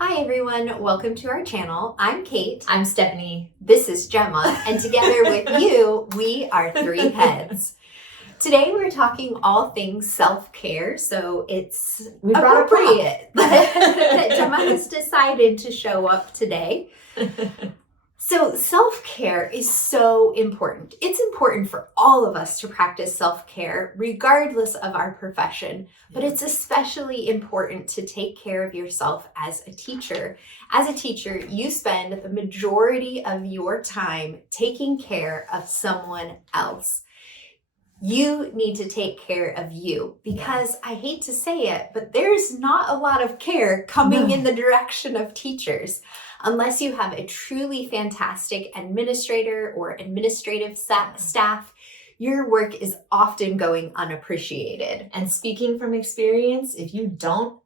Hi everyone, welcome to our channel. I'm Kate. I'm Stephanie. This is Gemma, and together with you, we are Three Heads. Today we're talking all things self-care, so it's appropriate that Gemma has decided to show up today. So self-care is so important. It's important for all of us to practice self-care, regardless of our profession, but it's especially important to take care of yourself as a teacher. As a teacher, you spend the majority of your time taking care of someone else. You need to take care of you because I hate to say it, but there's not a lot of care coming in the direction of teachers. Unless you have a truly fantastic administrator or administrative staff, your work is often going unappreciated. And speaking from experience, if you don't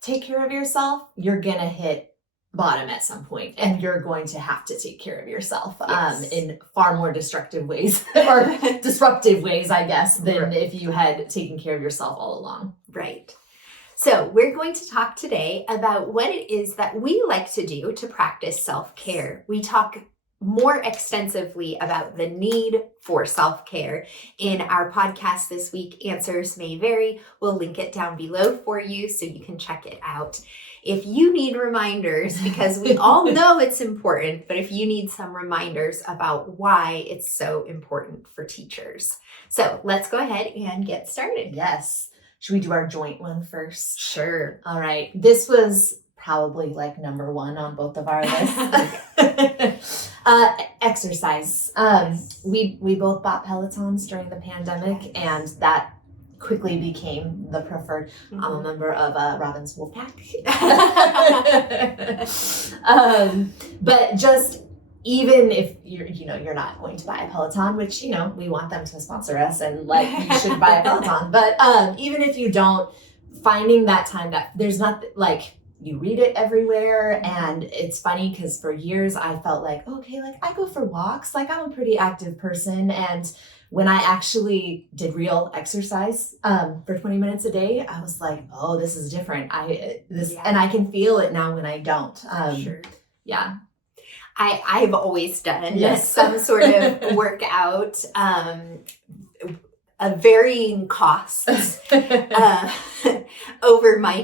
take care of yourself, you're going to hit bottom at some point and you're going to have to take care of yourself in far more destructive ways or disruptive ways, I guess, than if you had taken care of yourself all along. Right. So we're going to talk today about what it is that we like to do to practice self-care. We talk more extensively about the need for self-care in our podcast this week. Answers may vary. We'll link it down below for you so you can check it out. If you need reminders, because we all know it's important, but if you need some reminders about why it's so important for teachers. So let's go ahead and get started. Yes. Should we do our joint one first? Sure. All right. This was probably like number one on both of our lists. Exercise. We both bought Pelotons during the pandemic, and that quickly became the preferred. I'm a member of Robin's Wolfpack. But just even if you're not going to buy a Peloton, which, we want them to sponsor us and you should buy a Peloton. But even if you don't, finding that time that there's not you read it everywhere. And it's funny because for years I felt I go for walks, I'm a pretty active person. And when I actually did real exercise for 20 minutes a day, I was like, oh, this is different. And I can feel it now when I don't. Sure. Yeah. I've always done some sort of workout of varying costs over my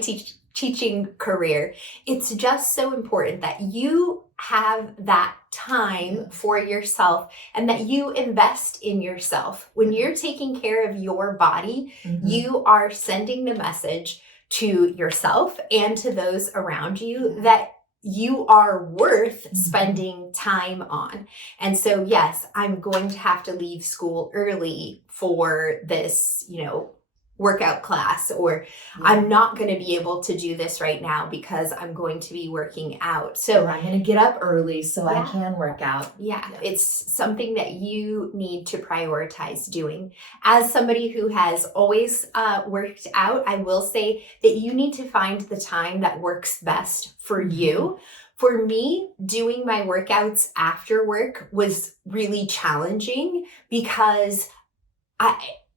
teaching career. It's just so important that you have that time for yourself and that you invest in yourself. When you're taking care of your body, you are sending the message to yourself and to those around you that you are worth spending time on. And so, yes, I'm going to have to leave school early for this, workout class, or I'm not going to be able to do this right now because I'm going to be working out. So I'm going to get up early so I can work out. Yeah, it's something that you need to prioritize doing. As somebody who has always worked out, I will say that you need to find the time that works best for you. For me, doing my workouts after work was really challenging because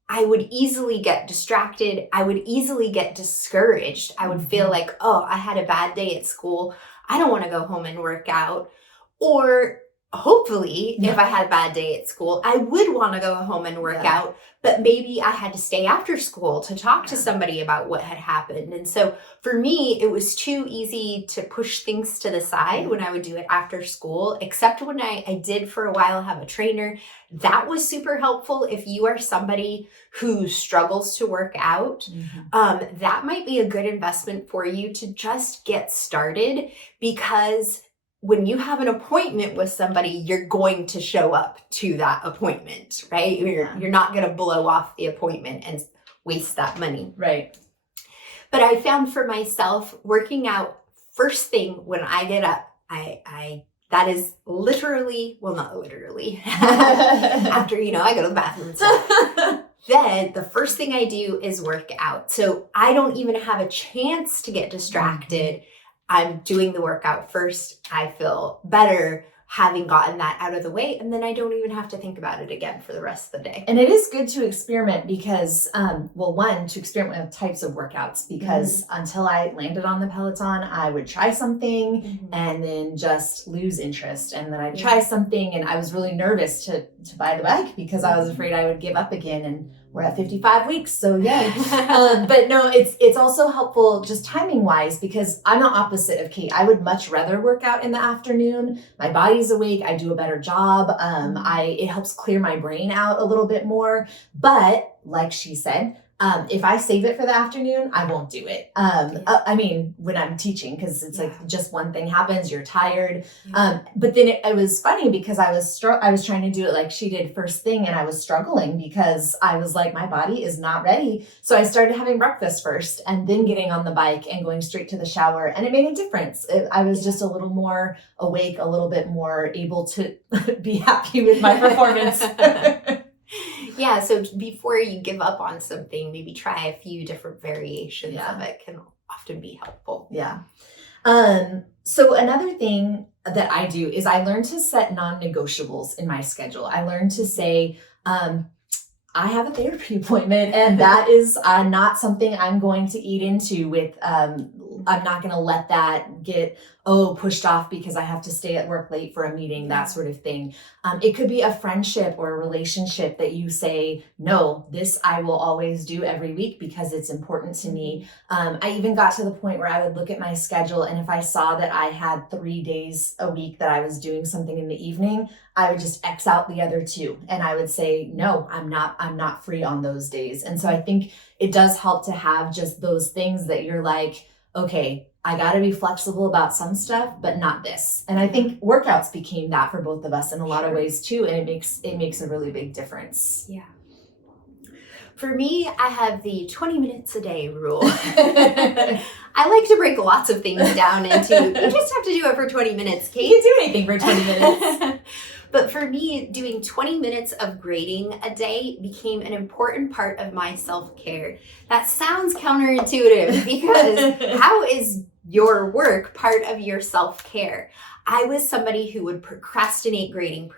I would easily get distracted. I would easily get discouraged. I would feel like, oh, I had a bad day at school. I don't want to go home and work out. Or hopefully, if I had a bad day at school, I would want to go home and work out. But maybe I had to stay after school to talk to somebody about what had happened. And so for me, it was too easy to push things to the side when I would do it after school, except when I did for a while have a trainer. That was super helpful. If you are somebody who struggles to work out, that might be a good investment for you to just get started, because when you have an appointment with somebody, you're going to show up to that appointment, right? You're not going to blow off the appointment and waste that money. Right. But I found for myself, working out first thing when I get up, that is literally, well, not literally, after, I go to the bathroom and stuff. Then the first thing I do is work out. So I don't even have a chance to get distracted. I'm doing the workout first. I feel better. having gotten that out of the way, and then I don't even have to think about it again for the rest of the day. And it is good to experiment because, to experiment with types of workouts, because until I landed on the Peloton, I would try something and then just lose interest. And then I'd try something, and I was really nervous to buy the bike because I was afraid I would give up again. And we're at 55 weeks, so yay. But no, it's also helpful just timing wise, because I'm the opposite of Kate. I would much rather work out in the afternoon. My body's awake. I do a better job. It helps clear my brain out a little bit more. But like she said, if I save it for the afternoon, I won't do it. I mean, when I'm teaching, because it's like just one thing happens, you're tired. But then it was funny because I was trying to do it like she did first thing, and I was struggling because I was like, my body is not ready. So I started having breakfast first and then getting on the bike and going straight to the shower. And it made a difference. I was just a little more awake, a little bit more able to be happy with my performance. Yeah, so before you give up on something, maybe try a few different variations of it can often be helpful. Yeah. So another thing that I do is I learn to set non-negotiables in my schedule. I learn to say, I have a therapy appointment, and that is not something I'm going to eat into with, I'm not going to let that get, pushed off because I have to stay at work late for a meeting, that sort of thing. It could be a friendship or a relationship that you say, no, this I will always do every week because it's important to me. I even got to the point where I would look at my schedule, and if I saw that I had 3 days a week that I was doing something in the evening, I would just X out the other 2. And I would say, no, I'm not free on those days. And so I think it does help to have just those things that you're like, okay, I got to be flexible about some stuff, but not this. And I think workouts became that for both of us in a lot of ways too. And it makes a really big difference. Yeah. For me, I have the 20 minutes a day rule. I like to break lots of things down into, you just have to do it for 20 minutes, Kate. You can do anything for 20 minutes. But for me, doing 20 minutes of grading a day became an important part of my self-care. That sounds counterintuitive because how is your work part of your self-care? I was somebody who would procrastinate grading.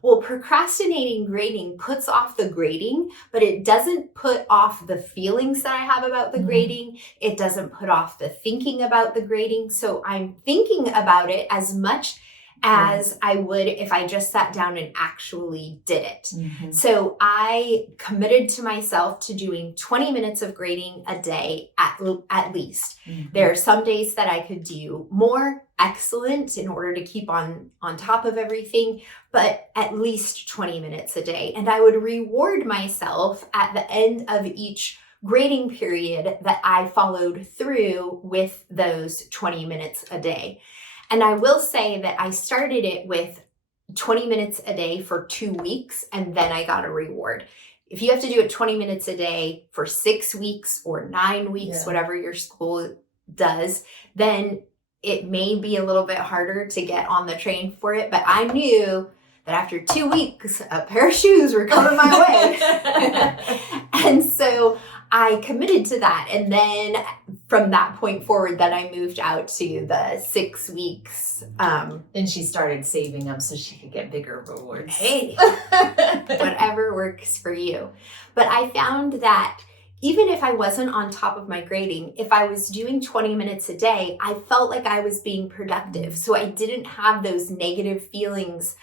Well, procrastinating grading puts off the grading, but it doesn't put off the feelings that I have about the grading. It doesn't put off the thinking about the grading. So I'm thinking about it as much as I would if I just sat down and actually did it. So I committed to myself to doing 20 minutes of grading a day at least. There are some days that I could do more, excellent, in order to keep on top of everything, but at least 20 minutes a day. And I would reward myself at the end of each grading period that I followed through with those 20 minutes a day. And I will say that I started it with 20 minutes a day for 2 weeks, and then I got a reward. If you have to do it 20 minutes a day for 6 weeks or 9 weeks, whatever your school does, then it may be a little bit harder to get on the train for it. But I knew that after 2 weeks, a pair of shoes were coming my way. And so I committed to that. And then from that point forward, then I moved out to the 6 weeks. Then she started saving them so she could get bigger rewards. Hey, whatever works for you. But I found that even if I wasn't on top of my grading, if I was doing 20 minutes a day, I felt like I was being productive. So I didn't have those negative feelings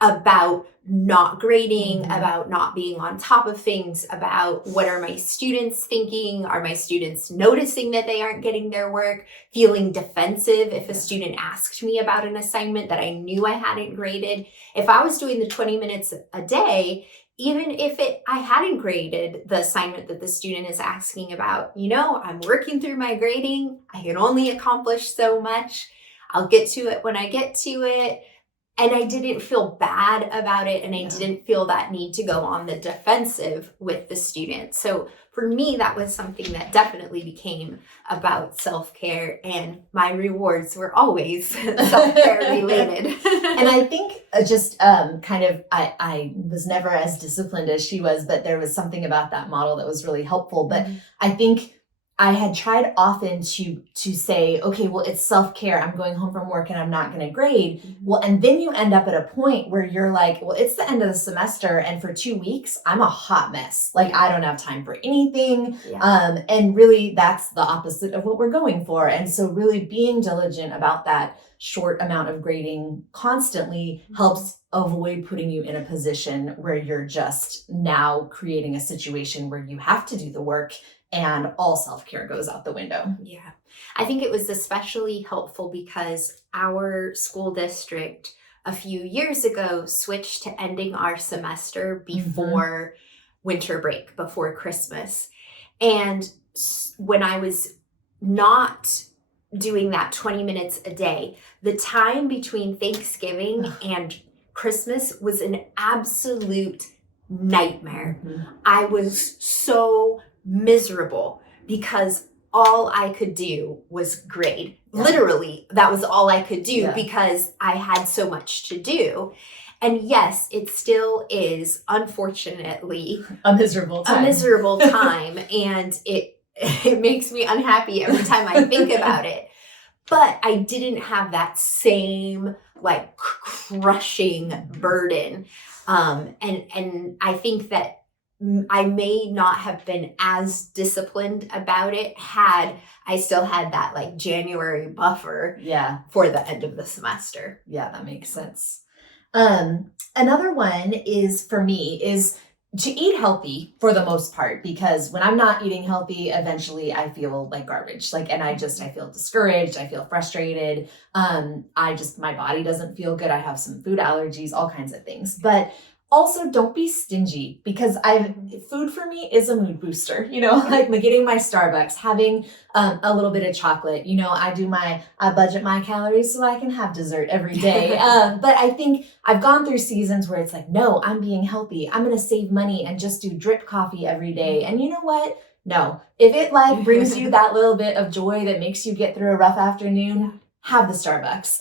about not grading, about not being on top of things, about what are my students thinking? Are my students noticing that they aren't getting their work? Feeling defensive if a student asked me about an assignment that I knew I hadn't graded. If I was doing the 20 minutes a day, even if I hadn't graded the assignment that the student is asking about, I'm working through my grading. I can only accomplish so much. I'll get to it when I get to it. And I didn't feel bad about it, and I didn't feel that need to go on the defensive with the student. So for me, that was something that definitely became about self-care, and my rewards were always self-care related. And I think I was never as disciplined as she was, but there was something about that model that was really helpful. But I think I had tried often to say, okay, well, it's self-care. I'm going home from work and I'm not going to grade. Well, and then you end up at a point where you're like, well, it's the end of the semester. And for 2 weeks, I'm a hot mess. Like, I don't have time for anything. Yeah. And really that's the opposite of what we're going for. And so really being diligent about that short amount of grading constantly helps avoid putting you in a position where you're just now creating a situation where you have to do the work and all self-care goes out the window. Yeah. I think it was especially helpful because our school district a few years ago switched to ending our semester before winter break, before Christmas. And when I was not doing that 20 minutes a day, the time between Thanksgiving and Christmas was an absolute nightmare. I was so miserable because all I could do was grade. Literally, that was all I could do because I had so much to do. And yes, it still is, unfortunately, a miserable time. And it makes me unhappy every time I think about it. But I didn't have that same like crushing burden. And I think that I may not have been as disciplined about it had I still had that like January buffer for the end of the semester. Yeah, that makes sense. Another one is for me is to eat healthy for the most part, because when I'm not eating healthy, eventually I feel like garbage. Like, and I feel discouraged. I feel frustrated. My body doesn't feel good. I have some food allergies, all kinds of things, but also don't be stingy, because food for me is a mood booster, like getting my Starbucks, having a little bit of chocolate, I budget my calories so I can have dessert every day. But I think I've gone through seasons where it's like, no, I'm being healthy. I'm going to save money and just do drip coffee every day. And you know what? No, if it like brings you that little bit of joy that makes you get through a rough afternoon, have the Starbucks.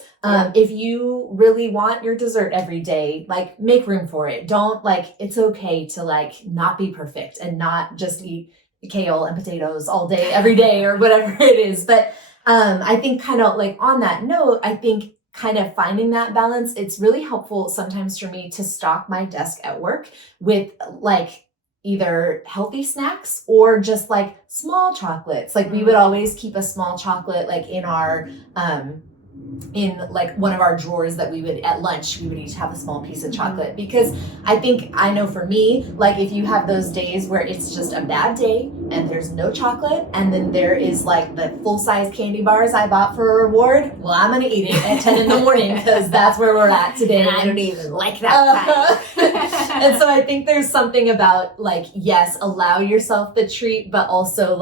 If you really want your dessert every day, like make room for it. Don't it's okay to not be perfect and not just eat kale and potatoes all day, every day or whatever it is. But I think kind of on that note, I think kind of finding that balance, it's really helpful sometimes for me to stock my desk at work with either healthy snacks or just small chocolates. We would always keep a small chocolate in our in one of our drawers that we would at lunch, we would each have a small piece of chocolate, because I know for me, if you have those days where it's just a bad day and there's no chocolate, and then there is the full-size candy bars I bought for a reward, well, I'm gonna eat it at 10 in the morning because that's where we're at today. And I don't even like that time. And so I think there's something about yes, allow yourself the treat, but also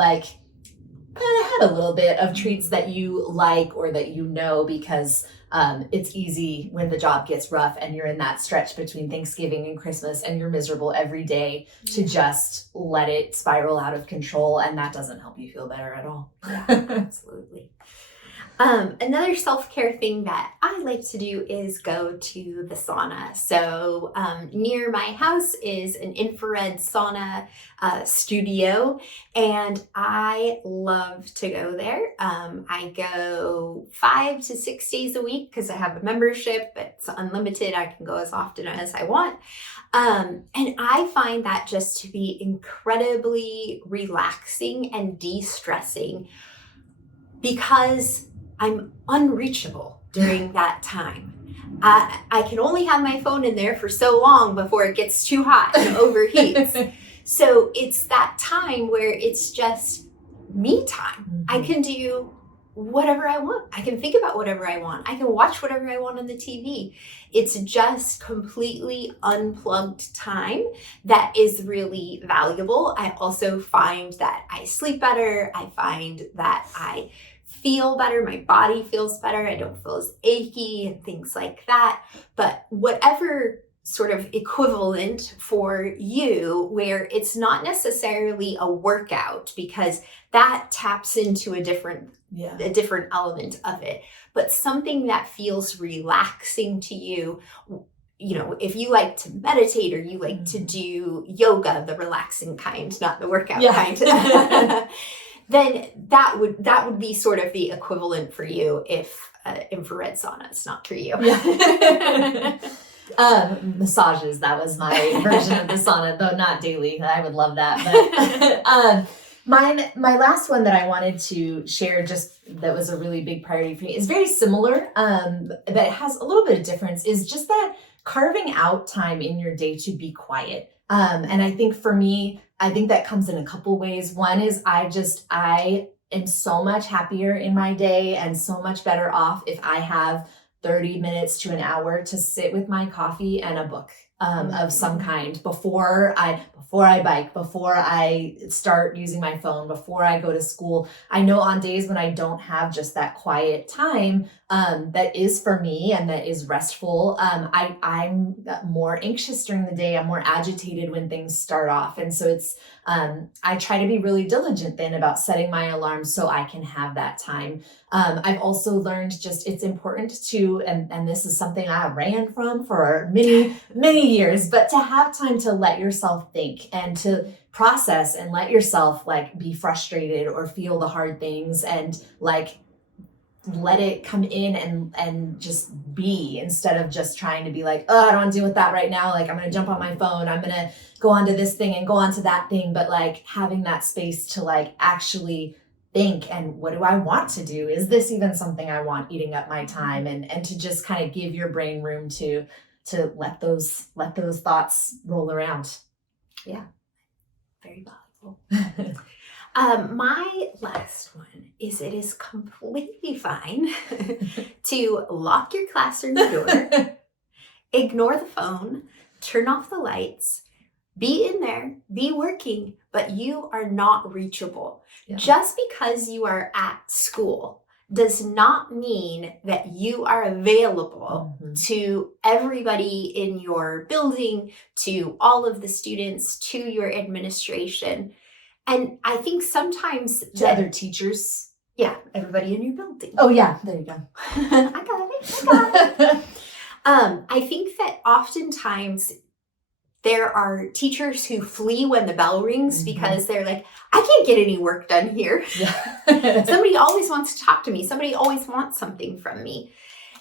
kind of had a little bit of treats that you like or that because it's easy when the job gets rough and you're in that stretch between Thanksgiving and Christmas and you're miserable every day to just let it spiral out of control, and that doesn't help you feel better at all. Yeah, absolutely. Another self-care thing that I like to do is go to the sauna. So near my house is an infrared sauna studio, and I love to go there. I go 5 to 6 days a week because I have a membership. It's unlimited. I can go as often as I want. And I find that just to be incredibly relaxing and de-stressing, because I'm unreachable during that time. I can only have my phone in there for so long before it gets too hot and overheats. So it's that time where it's just me time. Mm-hmm. I can do whatever I want. I can think about whatever I want. I can watch whatever I want on the TV. It's just completely unplugged time that is really valuable. I also find that I sleep better. I find that I feel better. My body feels better. I don't feel as achy and things like that. But whatever sort of equivalent for you, where it's not necessarily a workout, because that taps into a different element of it, but something that feels relaxing to you. If you like to meditate or you like to do yoga, the relaxing kind, not the workout kind, then that would be sort of the equivalent for you if infrared sauna is not for you. Yeah. Massages, that was my version of the sauna, though not daily. I would love that. But my last one that I wanted to share, just that was a really big priority for me, is very similar, but it has a little bit of difference, is just that carving out time in your day to be quiet. And I think for me, I think that comes in a couple ways. One is I am so much happier in my day and so much better off if I have 30 minutes to an hour to sit with my coffee and a book of some kind before I bike, before I start using my phone, before I go to school. I know on days when I don't have just that quiet time that is for me and that is restful, I'm more anxious during the day. I'm more agitated when things start off. And so it's, I try to be really diligent then about setting my alarms so I can have that time. I've also learned just it's important to, and this is something I ran from for many, many years, but to have time to let yourself think and to process and let yourself like be frustrated or feel the hard things and like let it come in and just be, instead of just trying to be like, oh, I don't want to deal with that right now. Like I'm going to jump on my phone. I'm going to go on to this thing and go on to that thing. But like having that space to like actually think, and what do I want to do? Is this even something I want eating up my time? And to just kind of give your brain room to let those thoughts roll around. Yeah. Very valuable. My last one is it is completely fine to lock your classroom door, ignore the phone, turn off the lights, be in there, be working, but you are not reachable. Yeah. Just because you are at school does not mean that you are available to everybody in your building, to all of the students, to your administration. And I think sometimes to other teachers. Yeah, everybody in your building. Oh yeah, there you go. I got it. I think that oftentimes there are teachers who flee when the bell rings because they're like, I can't get any work done here. Yeah. Somebody always wants to talk to me. Somebody always wants something from me.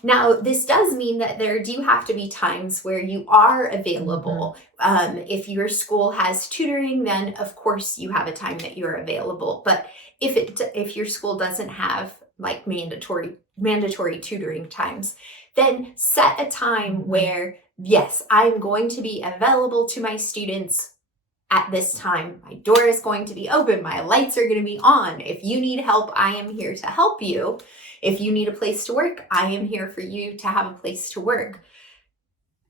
Now, this does mean that there do have to be times where you are available. If your school has tutoring, then of course you have a time that you're available. But if your school doesn't have like mandatory tutoring times, then set a time where, yes, I'm going to be available to my students at this time. My door is going to be open. My lights are going to be on. If you need help, I am here to help you. If you need a place to work, I am here for you to have a place to work.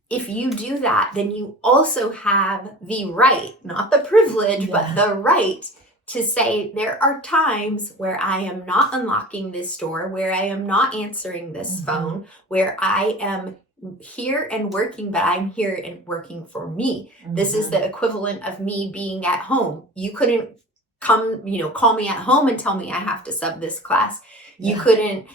If you do that, then you also have the right, not the privilege, but the right to say there are times where I am not unlocking this door, where I am not answering this phone, where I am here and working, but I'm here and working for me. This is the equivalent of me being at home. You couldn't come, call me at home and tell me I have to sub this class. You couldn't,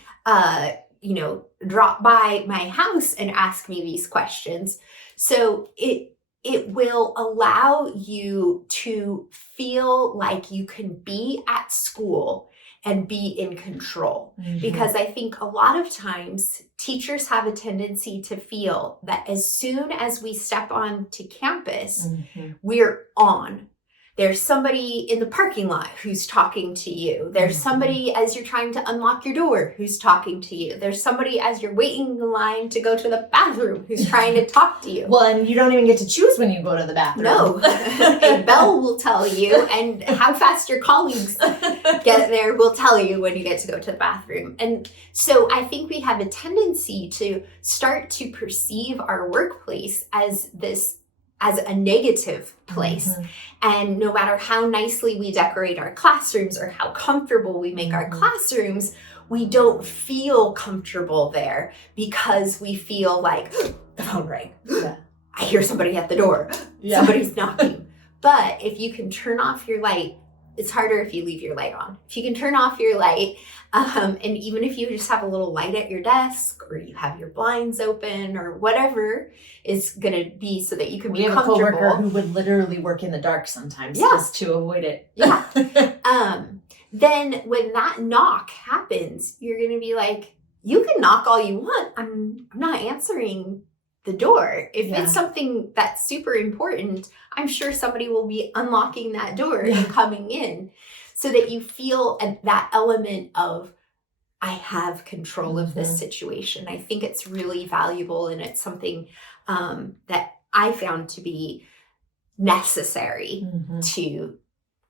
drop by my house and ask me these questions. So it will allow you to feel like you can be at school and be in control. Because I think a lot of times teachers have a tendency to feel that as soon as we step onto campus, we're on. There's somebody in the parking lot who's talking to you. There's somebody as you're trying to unlock your door who's talking to you. There's somebody as you're waiting in line to go to the bathroom who's trying to talk to you. Well, and you don't even get to choose when you go to the bathroom. No. A bell will tell you, and how fast your colleagues get there will tell you when you get to go to the bathroom. And so I think we have a tendency to start to perceive our workplace as a negative place. And no matter how nicely we decorate our classrooms or how comfortable we make our classrooms, we don't feel comfortable there because we feel like the phone rang. I hear somebody at the door. Somebody's knocking. But if you can turn off your light, it's harder if you leave your light on. If you can turn off your light, and even if you just have a little light at your desk or you have your blinds open or whatever is going to be so that you can be comfortable. We have a coworker who would literally work in the dark sometimes just to avoid it. then when that knock happens, you're going to be like, you can knock all you want. I'm not answering the door. If Yeah. it's something that's super important, I'm sure somebody will be unlocking that door Yeah. and coming in, so that you feel that element of, I have control of this situation. I think it's really valuable, and it's something that I found to be necessary to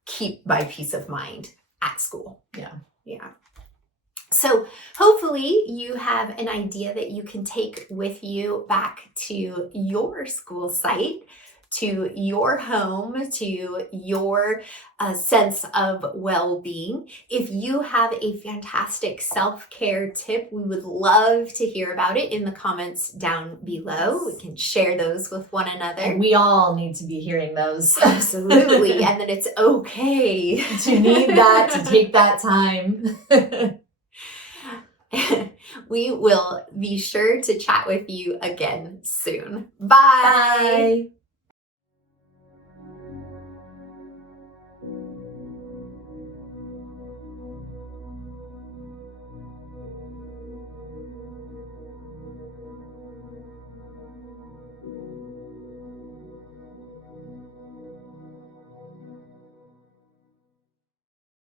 keep my peace of mind at school. Yeah. So hopefully you have an idea that you can take with you back to your school site, to your home, to your sense of well-being. If you have a fantastic self-care tip, we would love to hear about it in the comments down below. We can share those with one another. And we all need to be hearing those. Absolutely. And that it's okay to need that, to take that time. We will be sure to chat with you again soon. Bye. Bye.